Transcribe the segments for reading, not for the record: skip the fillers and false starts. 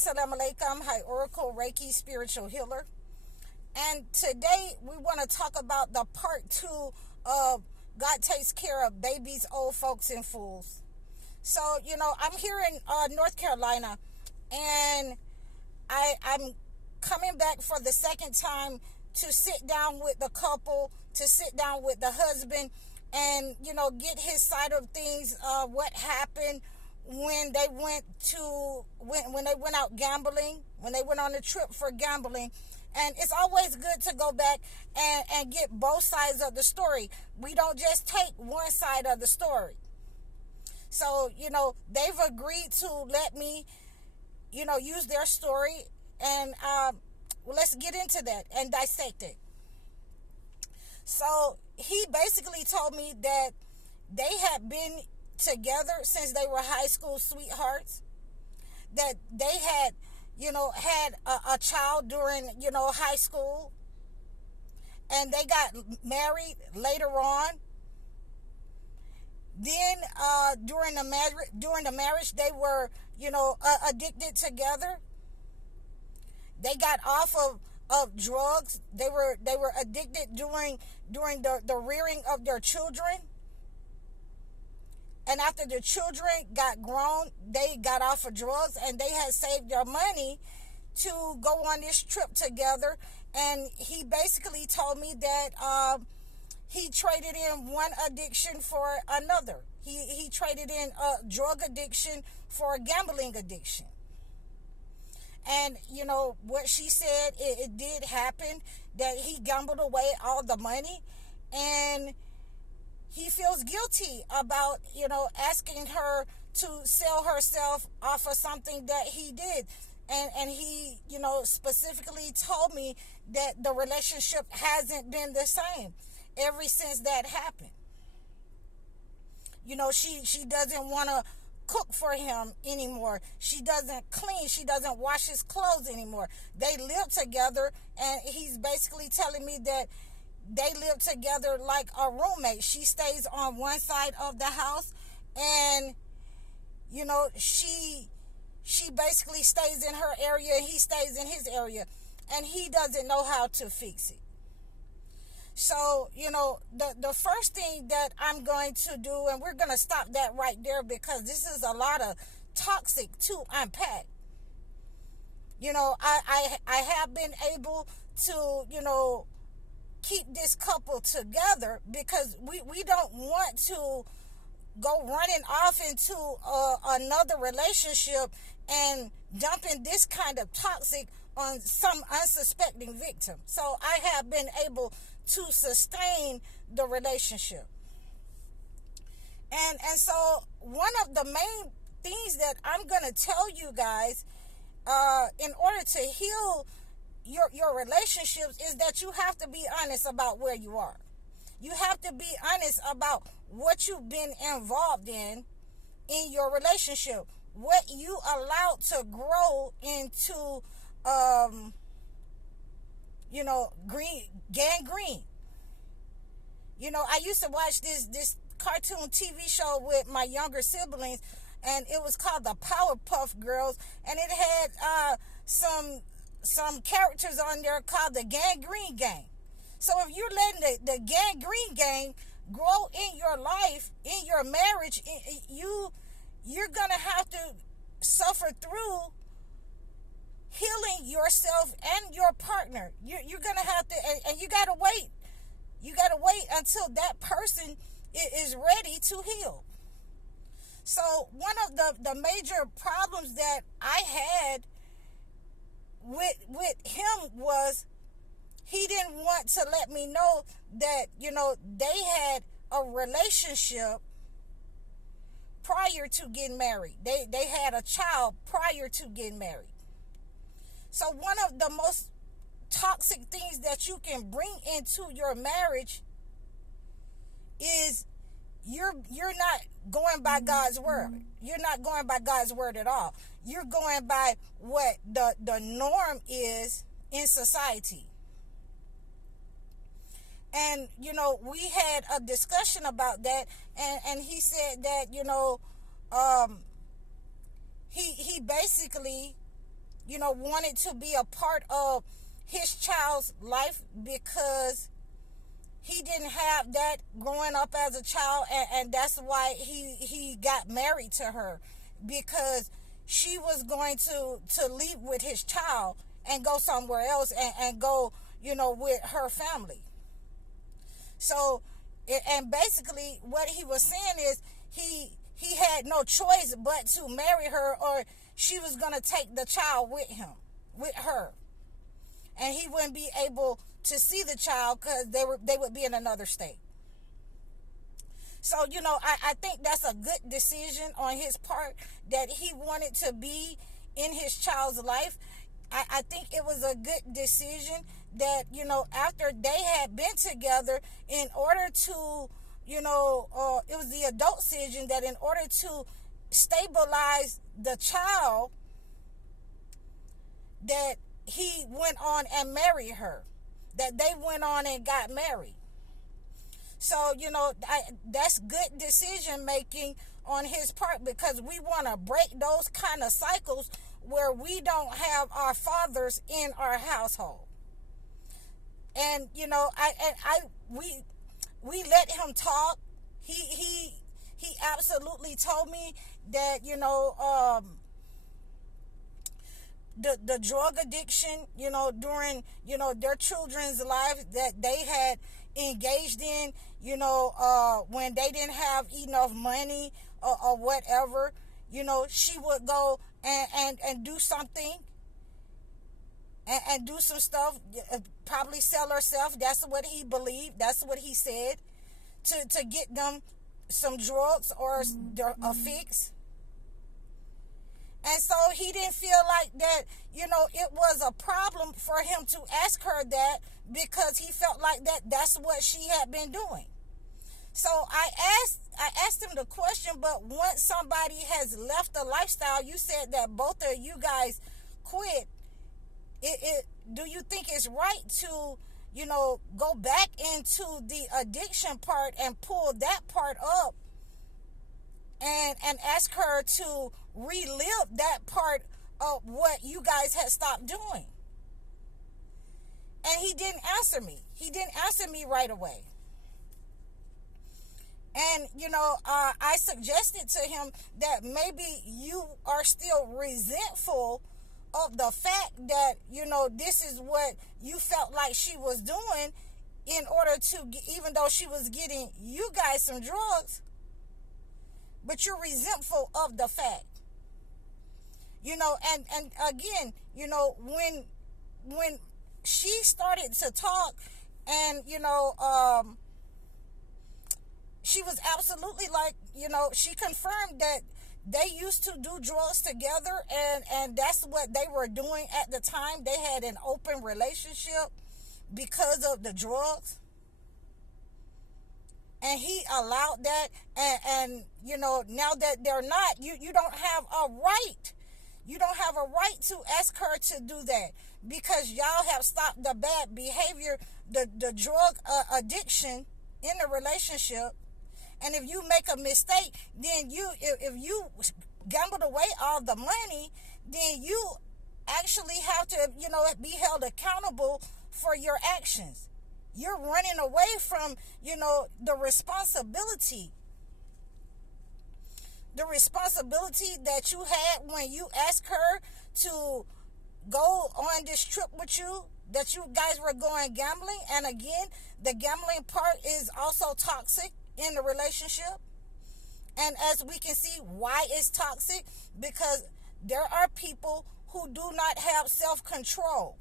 Assalamu alaikum. Hi, Oracle Reiki Spiritual Healer. And today we want to talk about the part 2 of God Takes Care of Babies, Old Folks, and Fools. So, I'm here in North Carolina, and I'm coming back for the second time to sit down with the couple, to sit down with the husband, and, get his side of things, what happened when they went out gambling, when they went on a trip for gambling. And it's always good to go back and get both sides of the story. We don't just take one side of the story. So, they've agreed to let me, use their story. And let's get into that and dissect it. So he basically told me that they had been together since they were high school sweethearts, that they had had a child during high school, and they got married later on. Then during the marriage they were addicted together. They got off of drugs. They were addicted during the rearing of their children. And after the children got grown, they got off of drugs, and they had saved their money to go on this trip together. And he basically told me that he traded in one addiction for another. He traded in a drug addiction for a gambling addiction. And, what she said, it did happen, that he gambled away all the money, and he feels guilty about, asking her to sell herself off of something that he did. And he, specifically told me that the relationship hasn't been the same ever since that happened. She doesn't want to cook for him anymore. She doesn't clean. She doesn't wash his clothes anymore. They live together, and he's basically telling me that they live together like a roommate. She stays on one side of the house, and she basically stays in her area, and he stays in his area, and he doesn't know how to fix it. So, the first thing that I'm going to do, and we're going to stop that right there because this is a lot of toxic to unpack. I have been able to, keep this couple together because we don't want to go running off into another relationship and dumping this kind of toxic on some unsuspecting victim. So I have been able to sustain the relationship. And so one of the main things that I'm going to tell you guys in order to heal your relationships is that you have to be honest about where you are. You have to be honest about what you've been involved in your relationship, what you allowed to grow into gangrene. I used to watch this cartoon TV show with my younger siblings, and it was called the Powerpuff Girls, and it had some characters on there called the Gangrene Gang. So if you're letting the Gangrene Gang grow in your life, in your marriage, you're gonna have to suffer through healing yourself and your partner. You're gonna have to, and you gotta wait. You gotta wait until that person is ready to heal. So one of the major problems that I had with him was he didn't want to let me know that they had a relationship prior to getting married. They had a child prior to getting married. So one of the most toxic things that you can bring into your marriage is you're not going by God's word. You're not going by God's word at all. You're going by what the norm is in society. And, we had a discussion about that, and he said that, he basically wanted to be a part of his child's life because he didn't have that growing up as a child, and that's why he got married to her, because she was going to leave with his child and go somewhere else and go, with her family. So, and basically what he was saying is he had no choice but to marry her, or she was going to take the child with her. And he wouldn't be able to see the child because they would be in another state. So, I think that's a good decision on his part, that he wanted to be in his child's life. I think it was a good decision that, after they had been together, in order to, it was the adult decision that in order to stabilize the child, that he went on and married her, that they went on and got married. So, that's good decision making on his part, because we want to break those kind of cycles where we don't have our fathers in our household. And, we let him talk. He absolutely told me that, the drug addiction, during, their children's lives that they had engaged in, when they didn't have enough money or whatever, she would go and do something and do some stuff, probably sell herself. That's what he believed. That's what he said, to get them some drugs or a fix. And so he didn't feel like that, it was a problem for him to ask her that, because he felt like that's what she had been doing. So I asked him the question, but once somebody has left the lifestyle, you said that both of you guys quit, do you think it's right to, go back into the addiction part and pull that part up and ask her to relive that part of what you guys had stopped doing? And he didn't answer me. He didn't answer me right away. And, I suggested to him that maybe you are still resentful of the fact that, this is what you felt like she was doing, in order to, even though she was getting you guys some drugs, but you're resentful of the fact. And again, when she started to talk, and, she was absolutely like, she confirmed that they used to do drugs together, and that's what they were doing at the time. They had an open relationship because of the drugs. And he allowed that, and now that they're not, you don't have a right. You don't have a right to ask her to do that, because y'all have stopped the bad behavior, the drug addiction in the relationship. And if you make a mistake, then if you gambled away all the money, then you actually have to, be held accountable for your actions. You're running away from, the responsibility. The responsibility that you had when you asked her to go on this trip with you, that you guys were going gambling. And again, the gambling part is also toxic in the relationship. And as we can see, why it's toxic, because there are people who do not have self-control.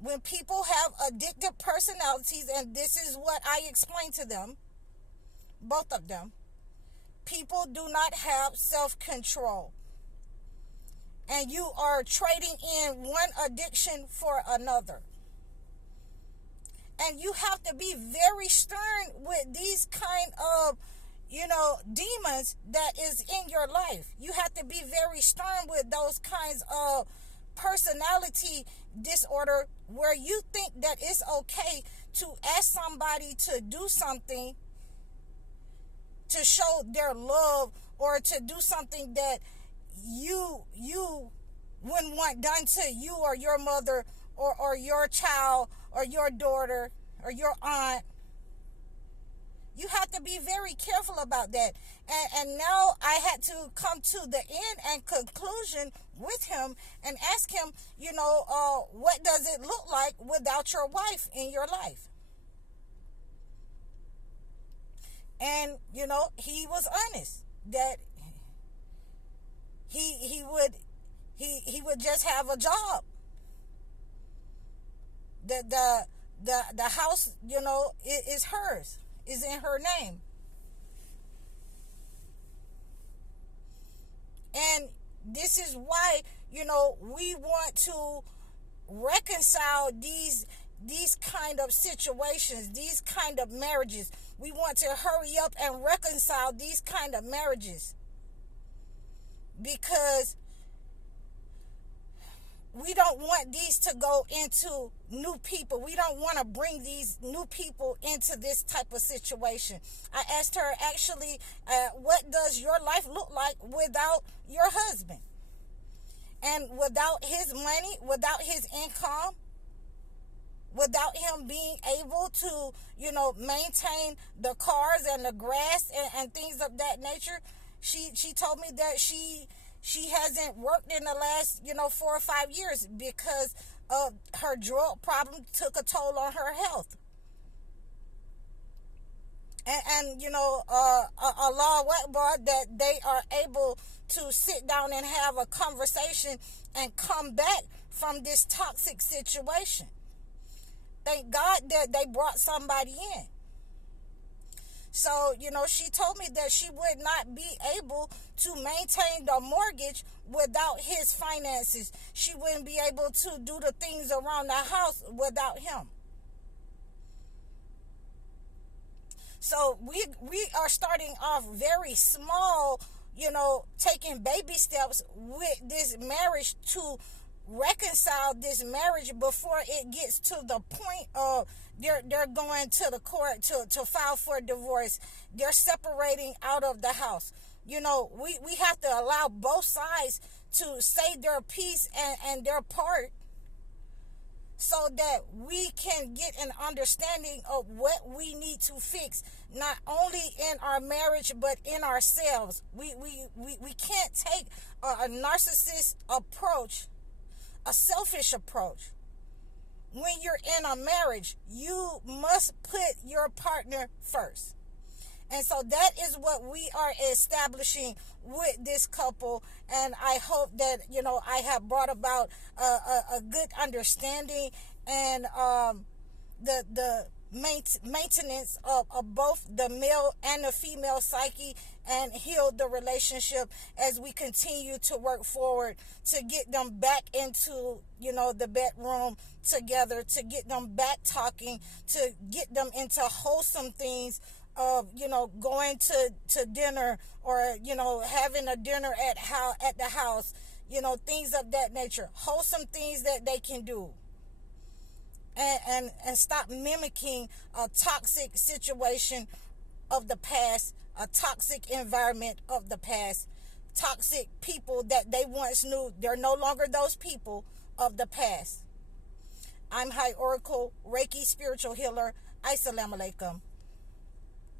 When people have addictive personalities, and this is what I explained to them, both of them, people do not have self-control. And you are trading in one addiction for another. And you have to be very stern with these kind of, demons that is in your life. You have to be very stern with those kinds of personality disorder, where you think that it's okay to ask somebody to do something to show their love, or to do something that you want done to you or your mother or your child or your daughter or your aunt. You have to be very careful about that. And now I had to come to the end and conclusion with him and ask him, what does it look like without your wife in your life? And, he was honest that he would just have a job. The house, is hers, is in her name. And this is why, we want to reconcile these kind of situations, these kind of marriages. We want to hurry up and reconcile these kind of marriages, because we don't want these to go into new people. We don't want to bring these new people into this type of situation. I asked her, actually, what does your life look like without your husband? And without his money, without his income, without him being able to, maintain the cars and the grass and things of that nature. She told me that she hasn't worked in the last, 4 or 5 years because of her drug problem took a toll on her health. And Allah Akbar, that they are able to sit down and have a conversation and come back from this toxic situation. Thank God that they brought somebody in. So, she told me that she would not be able to maintain the mortgage without his finances. She wouldn't be able to do the things around the house without him. So we are starting off very small, taking baby steps with this marriage to reconcile this marriage before it gets to the point of they're going to the court to file for divorce. They're separating out of the house. We have to allow both sides to say their piece and their part, so that we can get an understanding of what we need to fix, not only in our marriage but in ourselves. We can't take a narcissist approach, a selfish approach. When you're in a marriage, you must put your partner first. And so that is what we are establishing with this couple. And I hope that, I have brought about a good understanding and the maintenance of both the male and the female psyche, and heal the relationship as we continue to work forward to get them back into, the bedroom together, to get them back talking, to get them into wholesome things of, going to dinner, or, having a dinner at the house, things of that nature, wholesome things that they can do. And stop mimicking a toxic situation of the past, a toxic environment of the past, toxic people that they once knew. They're no longer those people of the past. I'm High Oracle Reiki Spiritual Healer. Assalamu alaikum.